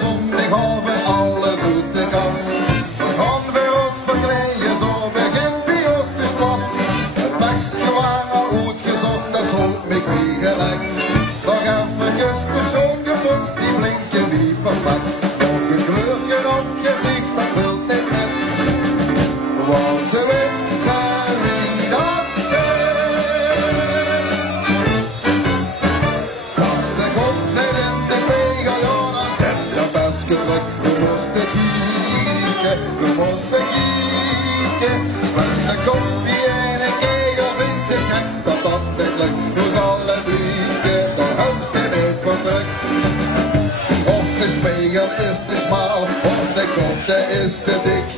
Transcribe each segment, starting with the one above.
Som ik over alle goede kans. Gaan we ons verkleien, zo begint bij ons te spas. Het bakstje waren uitgezocht, dat zult me niet gelijk. Nog even gestoen gepoetst, die blinken niet verpakt. Nog een kleurtje op gezicht, dat wil niet net. Want de wedstrijd wie dat zegt. Als de kop niet in de spiegel, ja dan zet je best gedrukt. Du moest kijken, du moest kijken. Maar de kop die ene kegel vindt zich gek, dat dat niet lukt. Nu zal het lieken, dan houdt je niet van druk. Of de spiegel is te smal, of de kop is te dik.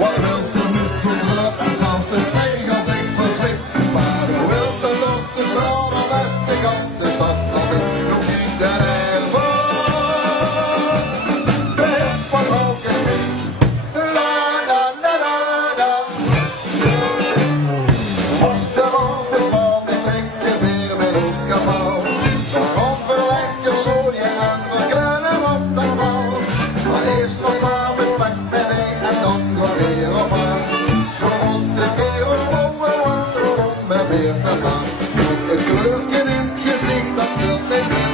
Wat wilst du niet zo druk, als als de spiegel zich verslikt. Maar du wilst de lucht te stralen, als de ganse stad nog in. Doe niet de ervan, de is van elke smiek. La la la la la. Als de lamp is warm, ik trekken weer met ons kabaal. Dan komt we lekker zo die aan, we kleinen op de bal. Maar eerst nog samen spek met een en dan gaan we weer op aan. We moeten weer ons boven, want we komen weer te laat. Nog een kleurtje in het gezicht, dat wil niet met.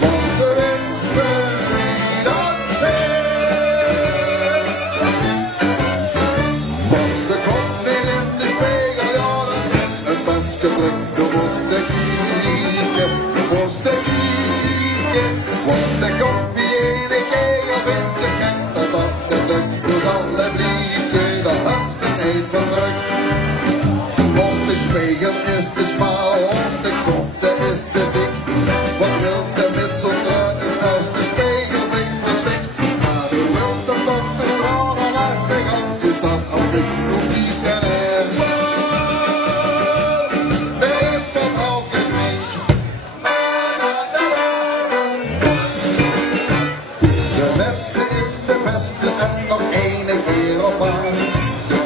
Want de winste wie dat zegt. Was de kop niet in de spiegel, ja dan zit het best gedrukt. Du moest kijken, du moest kijken. Want de kop die ene kegel vindt zich gek, dat dat niet lukt. Nu zal het lieken, dat hebt ze niet van druk. Of de spiegel is te smal, of de kop is te dik. Wat wilst de met zo'n trui, zelfs de spiegel zich verslikt. Maar du wilst hem toch te stralen, als de ganse stad al dik. Doe niet en ervan, de is van elke smiek. De beste is de beste en nog ene keer op aan. De